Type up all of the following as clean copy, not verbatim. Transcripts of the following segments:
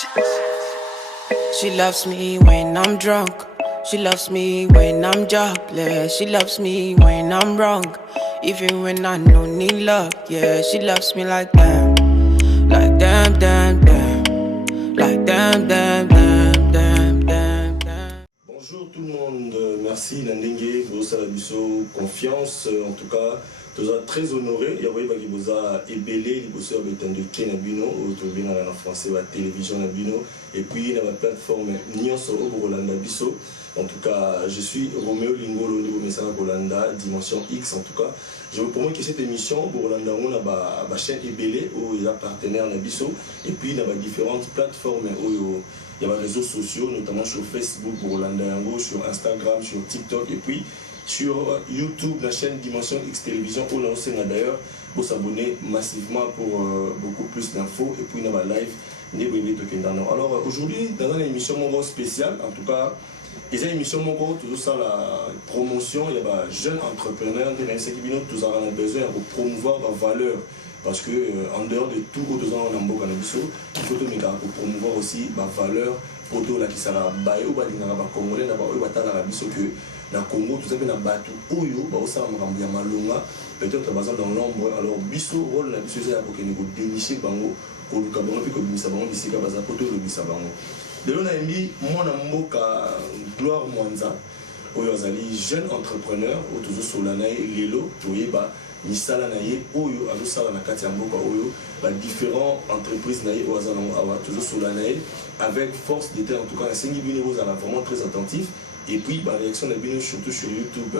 She loves me when I'm drunk. She loves me when I'm jobless. She loves me when I'm wrong. Even when I don't need love, yeah. She loves me like damn. Like damn, damn, damn. Like damn, damn, damn, damn, damn, damn. Bonjour tout le monde, merci Nandenge, Bosa Labiso, confiance, en tout cas, tous très honoré. Yahweh Bagibosa Ebele, Libosa Betande Kenabino, autour en français, la télévision Nabino, et puis dans la plateforme Nyonso Oborolanda Biso. En tout cas, je suis Roméo Lingolo, niveau message Bolanda, dimension X en tout cas. Je vous promets que cette émission, Bolanda, on a ma chaîne Ebele, où il y a partenaire Nabiso, et puis dans différentes plateformes, où il y a les réseaux sociaux, notamment sur Facebook, Bolanda Yango, sur Instagram, sur TikTok, et puis sur YouTube, la chaîne Dimension X Télévision, où on a d'ailleurs pour s'abonner massivement pour beaucoup plus d'infos, et puis dans la live. Alors aujourd'hui, dans une émission spéciale, en tout cas, il y a une émission toujours ça la promotion, il y a des jeunes entrepreneurs qui ont besoin de promouvoir leurs valeurs. Parce que en dehors de tout, il faut promouvoir aussi ma valeur pour tout qui sera baillé ou congolais que na Congo tout ça na batu oyo ba osala makambo ya malonga peut-être bazan dans l'ombre. Alors biso rôle na biso c'est pour que nous dénicher bango ko luka bango puis ko bimisa bango bisika baza poto le bisa bango de l'on a mis mwana mboka Gloire Mwanza oyo azali jeune entrepreneur au toujours solana lelo toyeba misala na ye oyo azosala na kati ya mboka oyo ba différents entreprises na ye oyo azala awa toujours solana avec force d'état. En tout cas sengi bino vous allez vraiment très attentif. Et puis, la réaction de Bino, surtout sur YouTube,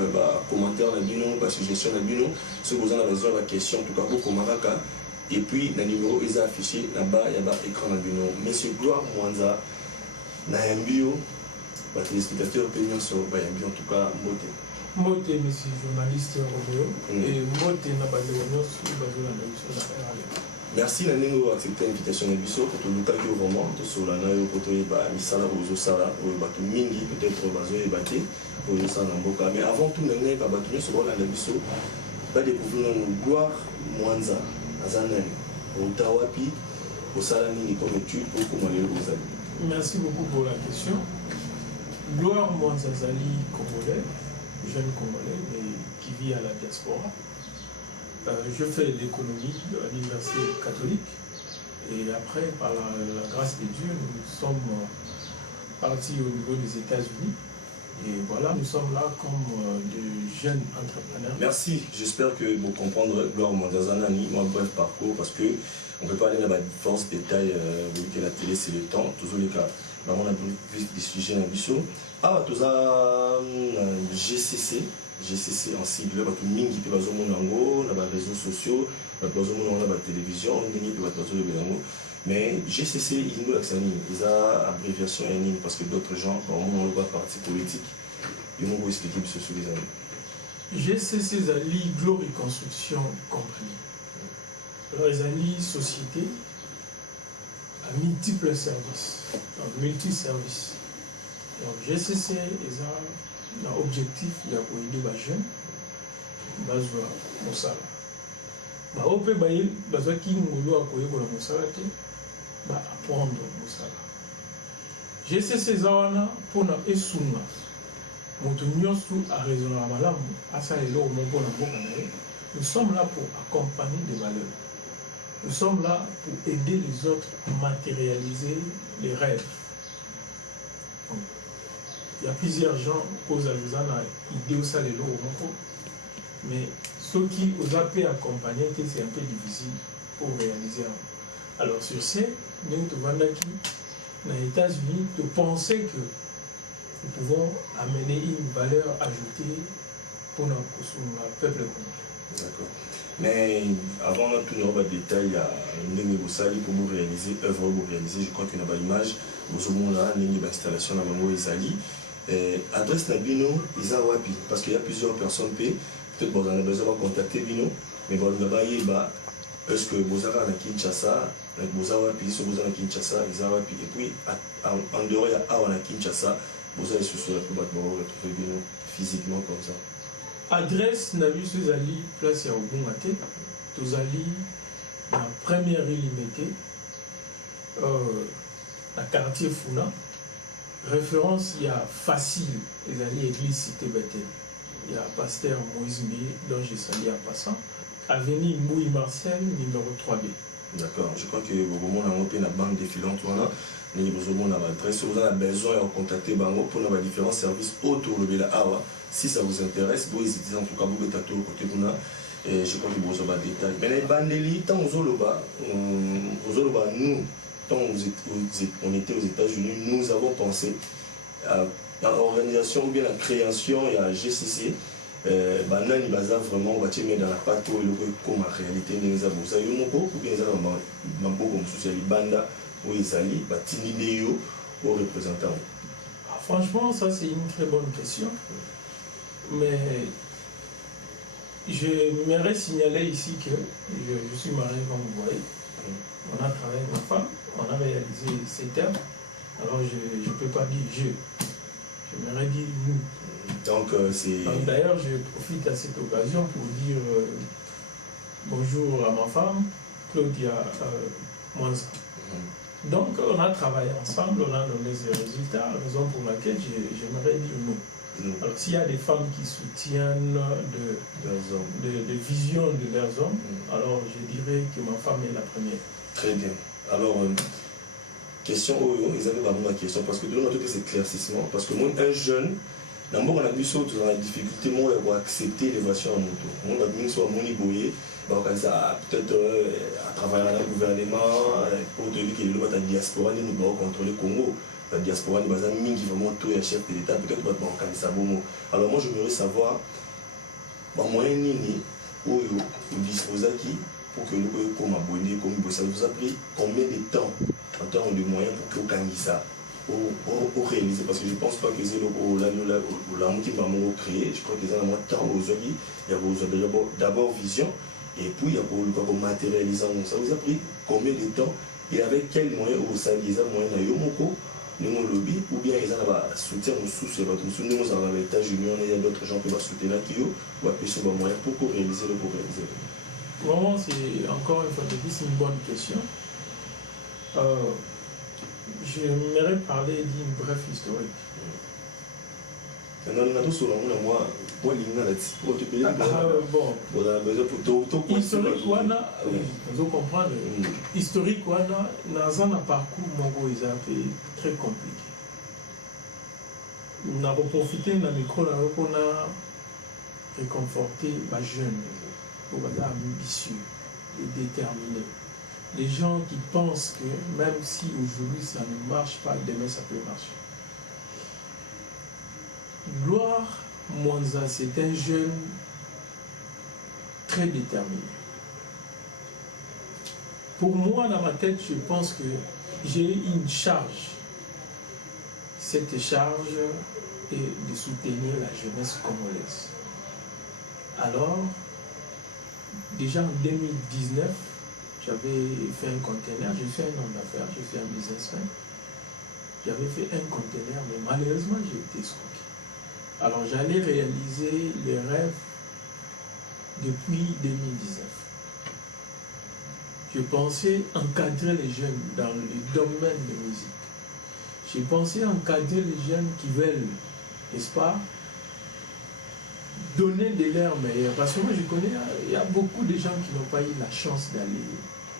commentaire de Bino, suggestion de Bino, ce que vous avez besoin de la question, en tout cas, pour Maraka. Et puis, le numéro est affiché là-bas, il y a l'écran de Bino. Monsieur Gloire Mwanza, Nayambio, les téléspectateurs opinion sur Bayambio, en tout cas, Moté. Moté, monsieur journaliste Roméo, et Moté, n'a pas de réunion sur la merci Nanengo accepter l'invitation de Bisso pour tout le cas que vraiment de Solana et pour tout misala aux Sala ou batu mingi peut-être bazo et bâti pour le sang Namboka. Mais avant tout Nanengo pas batu sur la Bisso pas découvrir nos Gloire Mwanza Azanen au Tawapi au Salani comme étude pour comment les vous allez. Merci beaucoup pour la question. Gloire Mwanza Zali congolais, jeune congolais mais qui vit à la diaspora. Je fais l'économie de l'université catholique et après, par la grâce de Dieu, nous sommes partis au niveau des États-Unis et voilà, nous sommes là comme de jeunes entrepreneurs. Merci, j'espère que vous comprendrez Gloire Mwanzazanani, moi bref parcours parce que on ne peut pas aller dans la force détail, vous voyez que la télé c'est le temps, toujours les cas. Là, on a des sujets dans le biseau. Ah, tout ça, GCC en sigle, parce que mingi peut bazo monango, na ba réseaux sociaux, na bazo monango na ba télévision, mingi peut bazo le belango. Mais GCC il nous l'accent, ils a abréviation en parce que d'autres gens, au moment où on va parti politique, ils vont vous expliquer ce sur les amis. GCC Zali Glory Construction Company. Alors les amis société à multiples services, donc multi-services. Donc GCC ils ont l'objectif de aider les jeunes bazwa mosala ba ope baye bazwa ki ngolo akoyekola mosala te ba apprendre mosala GCC zawana pona esunga moto nyonso a raisonner malamu asa lelo moko na mboka na ye. Nous sommes là pour accompagner des valeurs. Nous sommes là pour aider les autres à matérialiser les rêves. Il y a plusieurs gens qui ont idée au les lots, mais ceux qui ont accompagné, c'est un peu difficile pour réaliser. Alors sur ce, nous devons dans les États-Unis de penser que nous pouvons amener une valeur ajoutée pour notre peuple congolais. D'accord. Mais avant tout le détail, il y a une pour vous réaliser, œuvre pour réaliser, je crois qu'il y a une image, vous avez une installation dans le Isali. Adresse na Bino, ils ont wapi parce qu'il y a plusieurs personnes peut-être vous avez besoin de contacter Bino, mais vous avez est-ce que vous avez à Kinshasa, vous avez wapi, si vous avez à Kinshasa, ils ont wapi, et puis en dehors il y a à Kinshasa, vous avez sur la pour retrouver Bino physiquement comme ça. Adresse na biso ezali place ya Obungate, tozali na première limitée le quartier Founa. Référence, il y a facile, les alliés église cité Bethel. Il y a pasteur Moïse Mbié, dont je salue en passant. Avenue Mouy Marcel, numéro 3B. D'accord, je crois que vous avez une banque défilante. Nous avons une adresse. Vous avez besoin de contacter Bango pour nos différents services autour de la Awa. Si ça vous intéresse, vous hésitez en tout cas, vous mettez tout côté de et je crois que vous avez des détails. Mais les bandeli, tant aux Oloba, nous, quand on était aux États-Unis, nous avons pensé à l'organisation ou bien la création et à GCC. Banani baza vraiment on va te mettre dans la pâte pour le comme en réalité nous avons ça yo moko ou bien ça mambo comme social banda ou isali batini deyo aux représentants. Franchement, ça c'est une très bonne question. Mais j'aimerais signaler ici que je suis marié, comme vous voyez. On a travaillé avec ma femme, on a réalisé ces termes. Alors je ne peux pas dire j'aimerais dire nous. Donc c'est... D'ailleurs, je profite à cette occasion pour dire bonjour à ma femme, Claudia Mwanza. Donc on a travaillé ensemble, on a donné des résultats, raison pour laquelle j'aimerais dire nous. Alors s'il y a des femmes qui soutiennent de vision de leurs hommes, alors je dirais que ma femme est la première. Très bien. Alors, question Oyo, ils avaient vraiment la question, parce que de notre côté c'est éclaircissement, parce que moi, un jeune, d'abord on a vu ça dans la difficulté, moi, pour accepter l'évasion en moto. On a vu soit Moni Boye, peut-être à travers le gouvernement, pour te dire que la diaspora, nous devons contrôler le Congo. La diaspora, nous avons mis vraiment tout un chef de l'État, peut-être pas de Sabomo. Alors moi, je voudrais savoir, moyen nini, Oyo, vous disposez qui pour que nous comme abonnés, comme ça vous a pris combien de temps en termes de moyens pour que vous ça pour réaliser, parce que je ne pense pas que c'est la moitié va créer, je crois que c'est un temps aujourd'hui, il y a d'abord vision, et puis il y a pour matérialiser ça vous a pris combien de temps et avec quels moyens vous savez les moyens à Yomoko, nous lobby, ou bien ils ont un soutien sous nous avons les États-Unis, il y a d'autres gens qui vont soutenir qui ou appuyer sur les moyens pour réaliser le pour réaliser. Vraiment, c'est encore une fois de plus une bonne question. J'aimerais parler d'une brève historique. Historique, vous comprendre. Historique, dans un parcours, mon ils ont été très compliqué. On a profité de la micro, on a réconforté les jeunes. Ambitieux et déterminés. Les gens qui pensent que même si aujourd'hui ça ne marche pas, demain ça peut marcher. Gloire Mwanza, c'est un jeune très déterminé. Pour moi, dans ma tête, je pense que j'ai une charge. Cette charge est de soutenir la jeunesse congolaise. Alors, déjà en 2019, j'avais fait un conteneur, je suis un homme d'affaires, je suis un businessman. J'avais fait un conteneur, mais malheureusement, j'ai été escroqué. Alors j'allais réaliser les rêves depuis 2019. Je pensais encadrer les jeunes dans le domaine de musique. J'ai pensé encadrer les jeunes qui veulent, n'est-ce pas, donner de l'air meilleur. Parce que moi, je connais, il y a beaucoup de gens qui n'ont pas eu la chance d'aller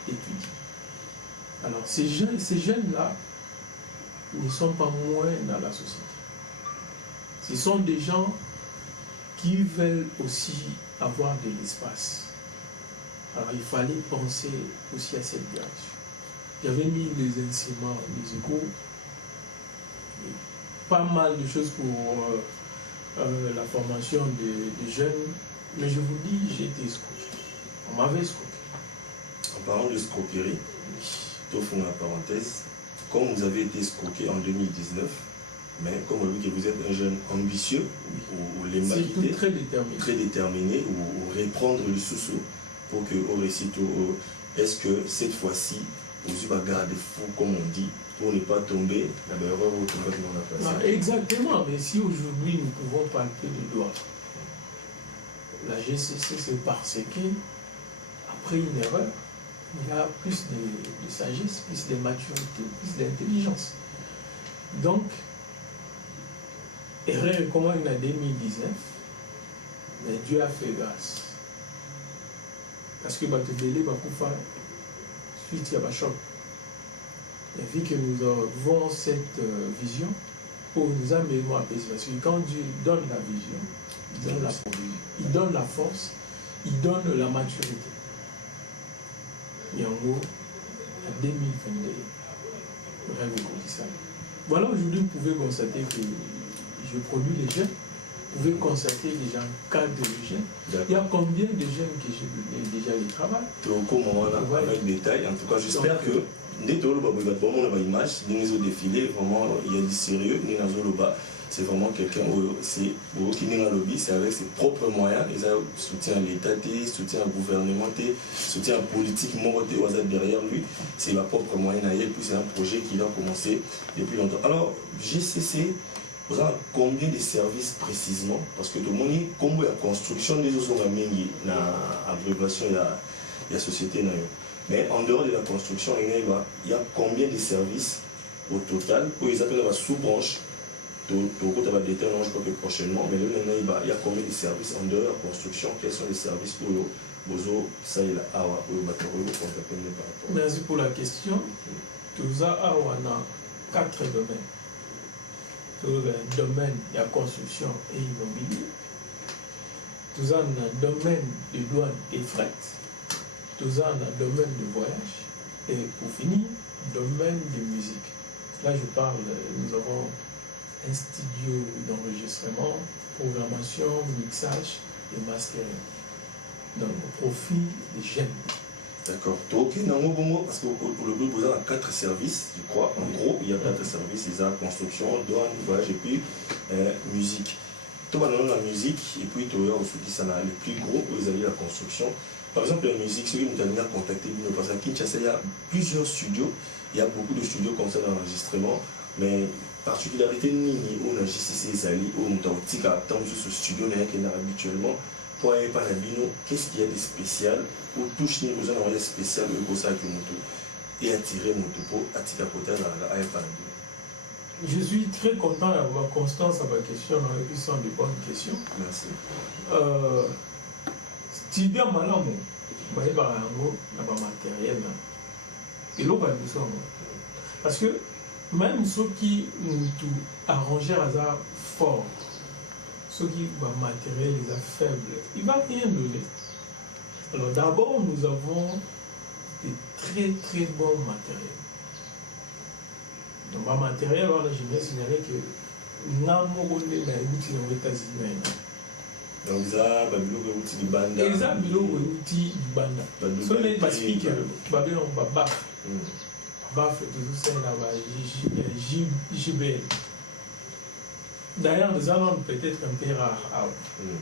étudier. Alors, ces jeunes-là ne sont pas moins dans la société. Ce sont des gens qui veulent aussi avoir de l'espace. Alors, il fallait penser aussi à cette direction. J'avais mis des enseignements musicaux, pas mal de choses pour la formation des jeunes, mais je vous dis, j'ai été escroqué. On m'avait escroqué. En parlant de escroquerie, je fais la parenthèse, comme vous avez été escroqué en 2019, mais comme vous dites que vous êtes un jeune ambitieux, ou les marquer, très déterminé, ou reprendre le sous-sous pour que vous réussissiez. Est-ce que cette fois-ci, vous avez gardé fou, comme on dit, pour ne pas tomber la meilleure erreur où tout le monde a passé? Exactement, mais si aujourd'hui nous pouvons palper le doigt, la GCC c'est parce que, après une erreur, il y a plus de sagesse, plus de maturité, plus d'intelligence. Donc, erreur comment il a 2019, mais Dieu a fait grâce. Parce que Batubélé va pouvoir suite à Bachop. Et vu que nous avons cette vision, pour nous amener à paix. Parce que quand Dieu donne la vision, il donne la force, il donne la maturité. Et en gros, à 2022, rêve ça. Voilà, aujourd'hui, vous pouvez constater que je produis les jeunes. Vous pouvez constater déjà un cadre de jeunes. Il y a combien de jeunes que j'ai déjà les travail. Avec détail, en tout cas, j'espère que dès que vous avez l'image, nous avons défilé, vraiment, il y a du sérieux, nous avons c'est vraiment quelqu'un qui est dans lobby, c'est avec ses propres moyens, il a soutien à l'État, soutien au gouvernement, soutien politique, derrière lui, c'est ma propre moyen, et puis c'est un projet qui a commencé depuis longtemps. Alors, GCC, vous avez combien de services précisément? Parce que tout le monde, comme il y a construction des autres dans l'abrégation, il y a société. Mais en dehors de la construction, il y a combien de services au total? Pour les appels à sous-branche, je crois que prochainement, mais il y a combien de services en dehors de la construction? Quels sont les services pour Bozo, ça et la Awa, pour le matériau? Merci pour la question. Tout ça, Awa, on a 4 domaines. Tout le domaine de la construction et immobilier. Tout ça, on a le domaine de douane et fret. Tout ça, on a le domaine de voyage. Et pour finir, le domaine de musique. Là, je parle, nous avons un studio d'enregistrement, programmation, mixage et mastering. Donc, au profit des jeunes. D'accord. Ok, non, parce que pour le groupe, vous avez 4 services, je crois. En gros, il y a 4 services, il y a construction, douane, voyage et puis musique. Tout va dans la musique, et puis tout le aussi qui sont les plus gros, vous avez la construction. Par exemple, la musique, ceux qui nous ont contacté, parce qu'à Kinshasa, il y a plusieurs studios, il y a beaucoup de studios comme ça d'enregistrement, mais particularité Nini, où on a JCC Zali, où on a aussi attendre ce studio habituellement, pour aller par la bino, qu'est-ce qu'il y a de spécial, pour toucher aux gens spécial, pour ça avec le moto, et attirer mon pour attirer à côté à la bino. Je suis très content d'avoir Constance à ma question, qui sont de bonnes questions. Merci. Studio Malamu, il y a un matériel. Et l'eau va nous parce que même ceux qui nous arrangent à ça fort, ceux qui ont matériel, les faibles, il ne va rien donner. Alors d'abord, nous avons des très très bons matériels. Donc, le matériel, je vais signaler que nous avons des outils aux États-Unis. Donc, ils ont des outils de banda. Ils ont des outils de banda. Ce n'est pas speaker, on va baf. Baf, tout ça, là, JBL. D'ailleurs, nous allons peut-être un peu rare.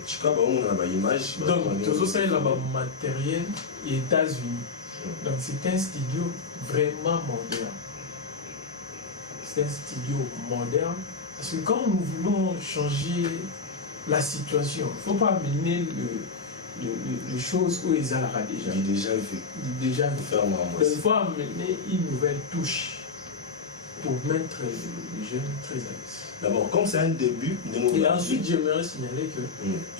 Je crois qu'on a une image. Donc, tout ça, là, matériel aux États-Unis. Donc, c'est un studio vraiment moderne. C'est un studio moderne. Parce que quand nous voulons changer la situation, il ne faut pas amener les choses où ils allaient déjà. Il est déjà vu. Déjà vu. Il faut amener une nouvelle touche pour mettre les jeunes très à l'aise. D'abord, comme c'est un début, et ensuite, j'aimerais signaler que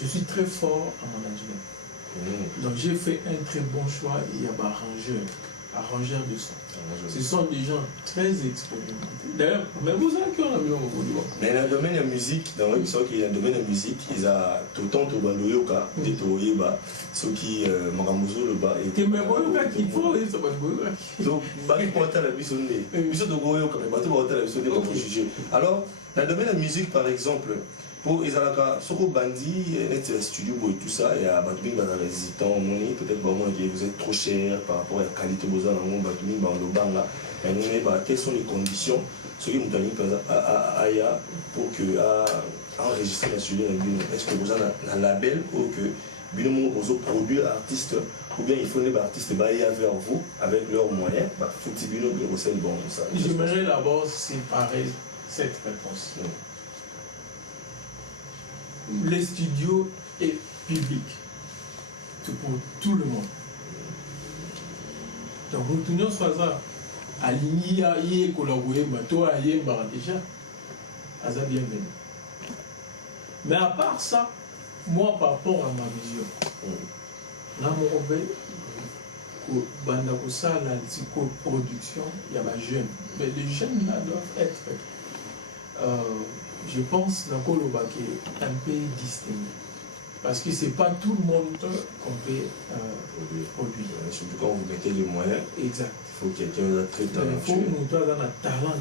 je suis très fort à mon ingénieur. Donc, j'ai fait un très bon choix. Il y a arrangeur de son. Ce sont des gens très expérimentés. D'ailleurs, mais vous savez qu'on a mis au bout. Mais dans le domaine de la musique, dans le domaine de la musique, ils ont tout le temps tout bandoyoka, des toyeba, ceux qui magamuzo le bas et. Mais boyoka qui faut, ça va boyoka. Donc, bah pour atteindre la mission de mission de goyoka, mais bateau pour atteindre la mission de pour juger. Alors, dans le domaine de la musique, par exemple. Pour Izalaka, Soko Bandi, net studio et tout ça, et à Batumi, dans les résistants, peut-être que vous êtes trop cher par rapport à la qualité de vos animaux, Batumi, Bandobanga, quelles sont les conditions, ce qui nous donne à Aya pour enregistrer la studio. Est-ce que vous avez un label ou que vous produit artiste, ou bien il faut les artistes bailler vers vous avec leurs moyens, faut-il bien que vous bon ça. J'aimerais d'abord séparer cette réponse. Les studios est public. C'est pour tout le monde. Donc, nous tenons soit ça. Aligné à y collaborer, mais toi, à y déjà, à ça bienvenue. Mais à part ça, moi, par rapport à ma vision, là, mon rôle, ça, la psychoproduction, il y a des jeunes. Mais les jeunes là doivent être, je pense, un peu distingué. Parce que ce n'est pas tout le monde qu'on peut produire. Surtout quand vous mettez les moyens. Exact. Il faut quelqu'un de très talentueux. Il faut que nous ayons un talent,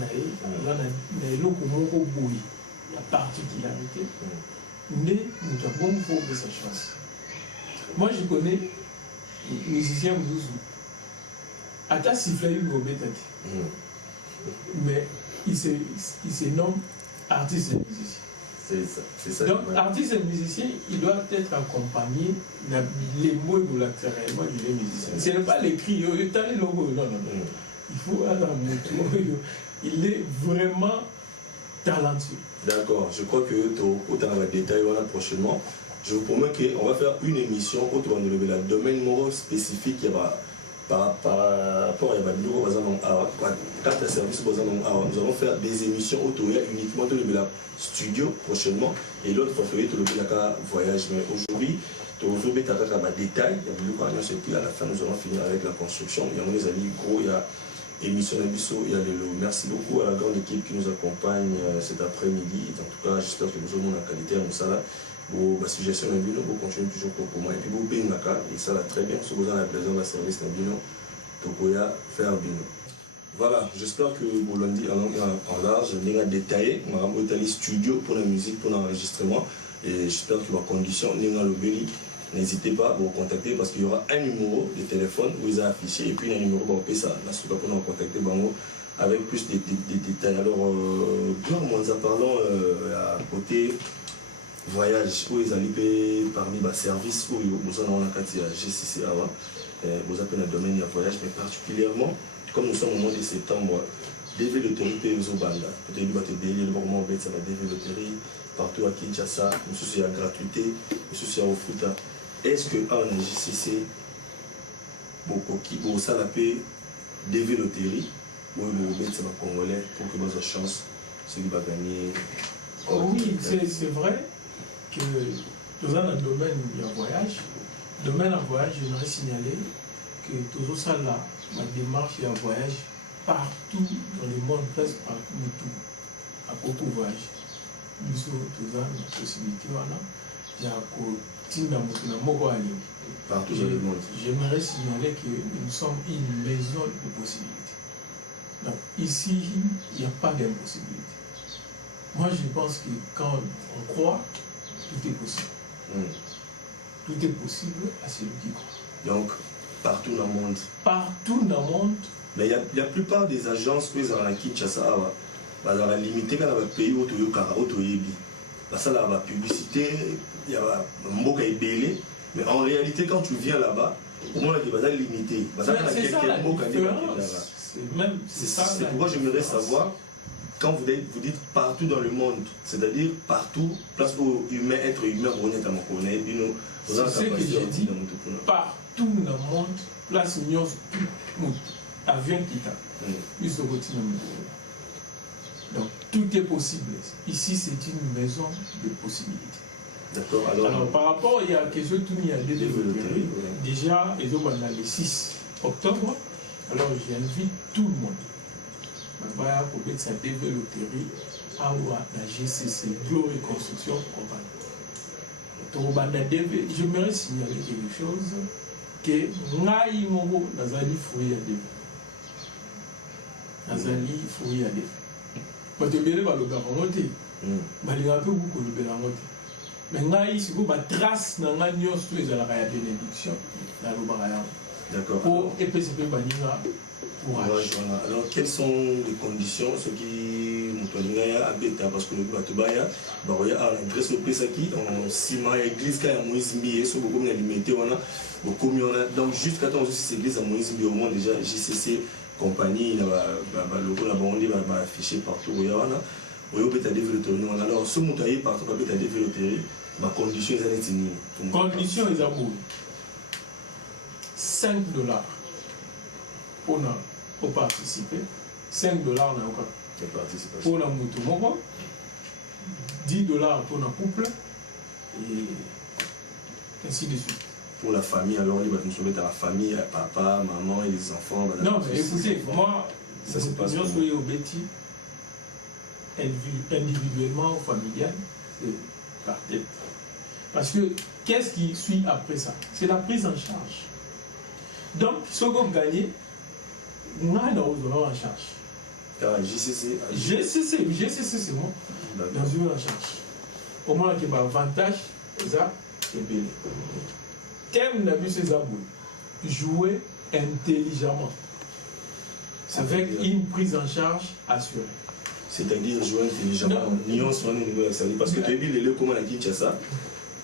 la particularité. Mais nous avons besoin de sa chance. Moi, je connais un musicien Bouzou. Ata sifflé une gobette. Mais il se nomme artiste et musicien. C'est ça. Donc, artiste et musicien, il doit être accompagné les mots de l'actuellement du musicien. Ce n'est pas l'écrit, non. Il faut aller à moto. Il est vraiment talentueux. D'accord, je crois que autant dans le détail, voilà prochainement. Je vous promets qu'on va faire une émission autour de le domaine moral spécifique par rapport à bureau, carte de service, nous allons faire des émissions autour uniquement de le studio prochainement et l'autre va faire tout le voyage. Mais aujourd'hui, tu vas faire des détails. À la fin, nous allons finir avec la construction. Il y a des amis gros, il y a émission Nabiso, il y a le merci beaucoup à la grande équipe qui nous accompagne cet après-midi. En tout cas, j'espère que nous aurons la qualité à Moussala. La suggestion de Bino, vous continuez toujours pour moi. Et puis vous Benaka, et ça va très bien. Si vous avez la plaisir de la service de Bino, vous pouvez faire Bino. Voilà, j'espère que vous l'avez dit en large, je vais détailler. On va monter les studios pour la musique, pour l'enregistrement. Et j'espère que vos conditions, n'hésitez pas à vous contacter parce qu'il y aura un numéro de téléphone où vous avez affiché et puis un numéro pour ça. Pour nous contacter avec plus de détails. Alors, en parlant à côté voyage, où ils allaient parmi les services, où nous avons la carte GCC avant, vous appelez le domaine de voyage, mais particulièrement, comme nous sommes au mois de septembre, DV l'autorité aux Obanda. Peut-être que vous avez des moments où ça va DV l'autorité, partout à Kinshasa, nous sommes à gratuité, nous sommes au Fouta. Est-ce que en GCC, vous savez DV l'autorité, ou le Robert c'est un Congolais pour que vous ayez chance, celui qui va gagner. Oui, c'est vrai que nous avons un domaine de voyage. Domaine en voyage, j'aimerais signaler que tout ça là, ma démarche de voyage partout dans le monde, presque partout, à beaucoup de voyage. Nous avons la possibilité, il y a partout dans le monde. J'aimerais signaler que nous sommes une maison de possibilités. Donc ici, il n'y a pas d'impossibilité. Moi, je pense que quand on croit, tout est possible. Tout est possible à celui qui croit. Donc, partout dans le monde. Partout dans le monde. Mais la plupart des agences que ont à Kinshasa, sont limitées dans le pays où il y a la publicité, il y a un belé. Mais en réalité, quand tu viens là-bas, au moins, il va être limité. C'est ça la différence. C'est pourquoi j'aimerais savoir, quand vous dites partout dans le monde, c'est-à-dire partout, place pour humain, être humain, on est à mon connaître, c'est ce que j'ai dit, partout dans le monde, place où tout avion qui t'a, donc tout est possible. Ici, c'est une maison de possibilités. D'accord. Alors, par rapport, il y a quelque chose qui a développé. Déjà, ils ont le 6 octobre. Alors, j'invite tout le monde. Pour mettre sa développerie à la GCC, Glory Construction Compagnie. J'aimerais signaler quelque chose que Naï Mogo Nazali Fouille à Début. Nazali Fouille à Début. Mais tu verrais le Garomoté. Mais il y a un peu beaucoup de Garomoté. Mais Naï, si vous avez une trace dans la nuance, vous avez la bénédiction dans le Barayam. D'accord. Pour EPCP Banina. Alors, quelles sont les conditions, ce qui nous a bêta parce que le Batubaya, il y a un grèce au Pesaki, on ciment l'église qui a Moïse Mbié, sur beaucoup de limité, on a beaucoup de donc jusqu'à temps, cette église à Moïse Mbié, au moins déjà, JCC, compagnie, le logo, on va afficher partout, il y a peut-être développer, alors, ce montagne partout, peut être développer, ma condition est à l'étini. Condition est à bout. $5. pour participer. 5 dollars na oka. Pour la moto moko. 10 dollars pour le couple. Et ainsi de suite. Pour la famille, alors on va nous soumettre à la famille, à papa, maman et les enfants. Non, mais écoutez, moi, ça se passe. Je suis au Betty, individuellement ou familial, c'est par tête. Parce que qu'est-ce qui suit après ça? C'est la prise en charge. Donc, ce qu'on gagne, nous allons en charge. Ah, JCC. GCC, moi, dans une en charge. Au moins, il y a un avantage, ça, c'est bien. Thème n'a vu ces abouts. Jouer intelligemment. Avec une prise en charge assurée. C'est-à-dire jouer intelligemment. Nuance, parce que tu as vu les lieux comment la Kinshasa,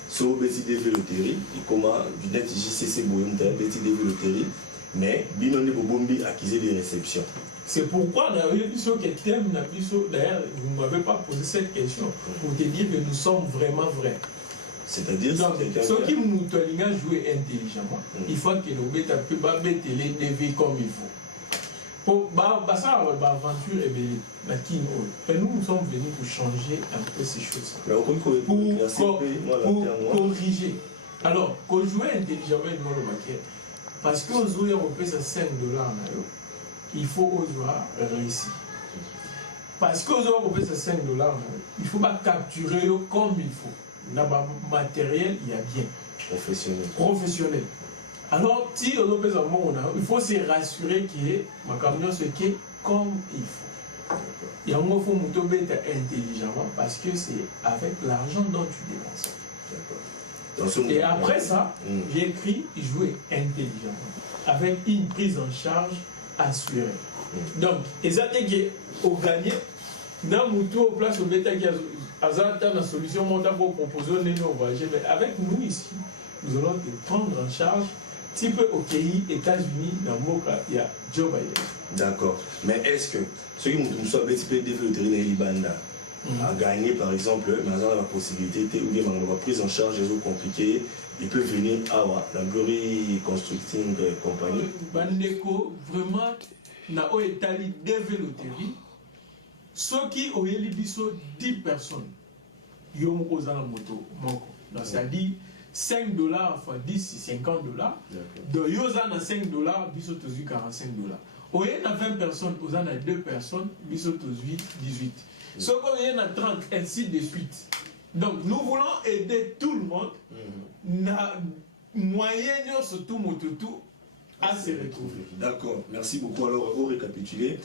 sur Betty Développerie, et comment net JCC Boyumta, Betty Développerie, mais Binon Bombi accusé des réceptions. C'est pourquoi on a eu que thème n'a vu d'ailleurs, vous ne m'avez pas posé cette question pour te dire que nous sommes vraiment vrais. C'est-à-dire ceux qui nous jouer intelligemment, il faut que nous mettions les DV comme il faut. Pour ça, l'aventure est belle. Mais nous sommes venus pour changer un peu ces choses. Pour corriger. Alors, qu'on joue intelligemment, parce qu'on joue à 5 dollars, il faut réussir. Parce qu'on joue à 5 dollars, il faut capturer comme il faut. Dans le matériel, il y a bien. Professionnel. Alors, si on a il faut se rassurer que ma camion ce qui est comme il faut. Il y a un mot faut être intelligemment parce que c'est avec l'argent dont tu dépenses. Et après ça, j'ai écrit jouer intelligemment avec une prise en charge assurée. Donc, et ça c'est que au gagner, dans mon tour au place au bêta qui a la solution pour proposer mais avec nous ici, nous allons te prendre en charge. Type au pays, États-Unis, dans le monde, il y a Joe Biden. D'accord. Mais est-ce que ceux qui nous sont un petit peu développés dans les Libanda à gagner, par exemple, maintenant la possibilité, ou bien la prise en charge des eaux compliquées, ils peuvent venir à la Glory Constructing Company. Bandeko, vraiment, na o Italie développé. Ceux qui ont eu 10 personnes, ils ont eu la moto. C'est-à-dire, 5 dollars fois 10, c'est 50 dollars. Donc, ils ont 5 dollars, ils ont 45 dollars. Au y a 20 personnes, ils ont 2 personnes, ils ont 18. Sauf qu'il y en a 30, ainsi de suite. Donc, nous voulons aider tout le monde, moyen surtout tout à se retrouver. D'accord, merci beaucoup. Alors, au récapituler,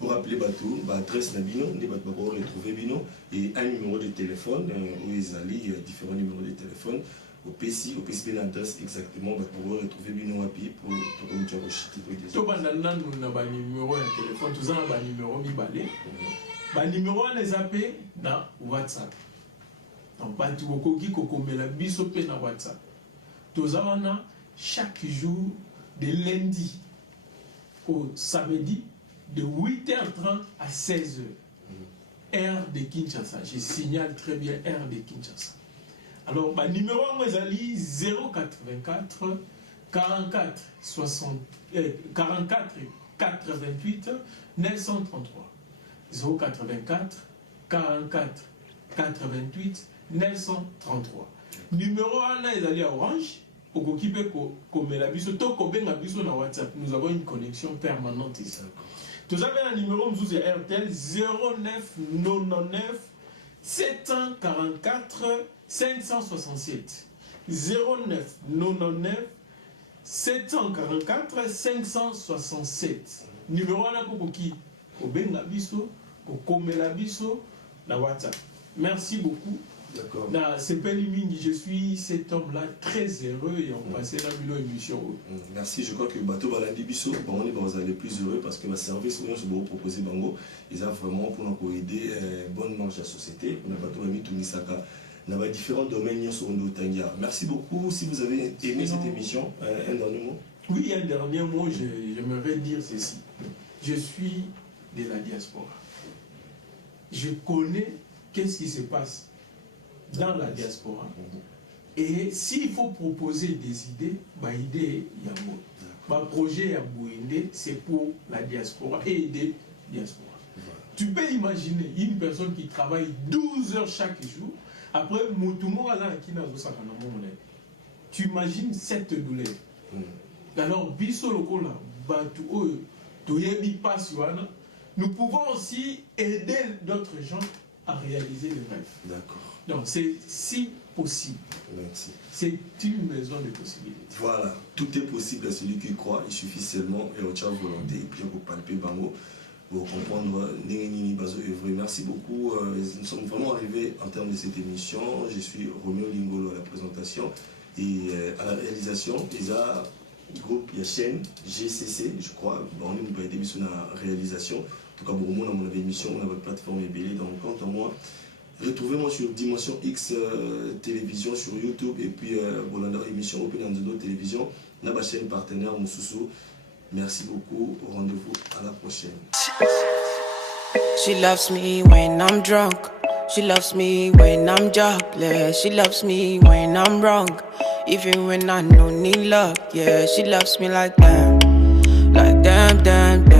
pour rappeler Batou, adresse Nabino, on va retrouver Bino, et un numéro de téléphone, où ils allaient, différents numéros de téléphone. Au PC l'adresse exactement pour retrouver Bino Wapi pour nous dire au tout nous avons numéro de téléphone, tout ça a un numéro mibalé. Le numéro on les appelle dans WhatsApp. Donc pas tout beaucoup qui comme la bisopé dans WhatsApp. Tout ça on a chaque jour de lundi au samedi de 8h30 à 16h. Heure de Kinshasa. Je signale très bien heure de Kinshasa. Alors, le numéro est 084 44 88 933. 084 44 88 933. Numéro 1 est orange. Nous avons une connexion permanente ici. Tout avez un numéro de RTL 09 99 744 567. 09 99 744 567. Numéro 1 pour qui? Au Benga Biso, au Komela Biso, la WhatsApp. Merci beaucoup. D'accord. C'est Pélimini, je suis cet homme-là très heureux et on passe la vidéo émission. Merci, je crois que Bateau Balandi Bisso, vous allez plus heureux parce que le service où on se propose Bango, ils ont vraiment pour nous aider bonne marche à la société. On a Bateau Ami Tunisaka. On a différents domaines sur Tangia. Merci beaucoup. Si vous avez aimé cette émission, un dernier mot. Oui, un dernier mot, j'aimerais dire ceci. Je suis de la diaspora. Je connais qu'est-ce qui se passe dans la diaspora. Et s'il faut proposer des idées, idée, il y a un projet à Bouindé, c'est pour la diaspora et aider la diaspora. Tu peux imaginer une personne qui travaille 12 heures chaque jour, après, tu imagines cette douleur. Alors, nous pouvons aussi aider d'autres gens à réaliser le rêve. D'accord. Donc, c'est si possible. Merci. C'est une maison de possibilités. Voilà, tout est possible à celui qui croit. Il suffit seulement de volonté et puis pour palper Bango, pour comprendre Nengeni Bazo œuvrer. Merci beaucoup. Nous sommes vraiment arrivés en termes de cette émission. Je suis Roméo Lingolo à la présentation et à la réalisation. Déjà, groupe, il y a chaîne GCC, je crois. On a une émission à la réalisation. En tout cas, pour moi, on a une émission, on a votre plateforme ébélée. Donc, quant à moi, retrouvez-moi sur Dimension X Télévision sur YouTube et puis Bolanda émission Open Andodo Télévision, la chaîne partenaire Moussoussou. Merci beaucoup, rendez-vous à la prochaine. She loves me when I'm drunk. She loves me when I'm jobless. She loves me when I'm wrong. Even when I don't need love, yeah, she loves me like damn, damn.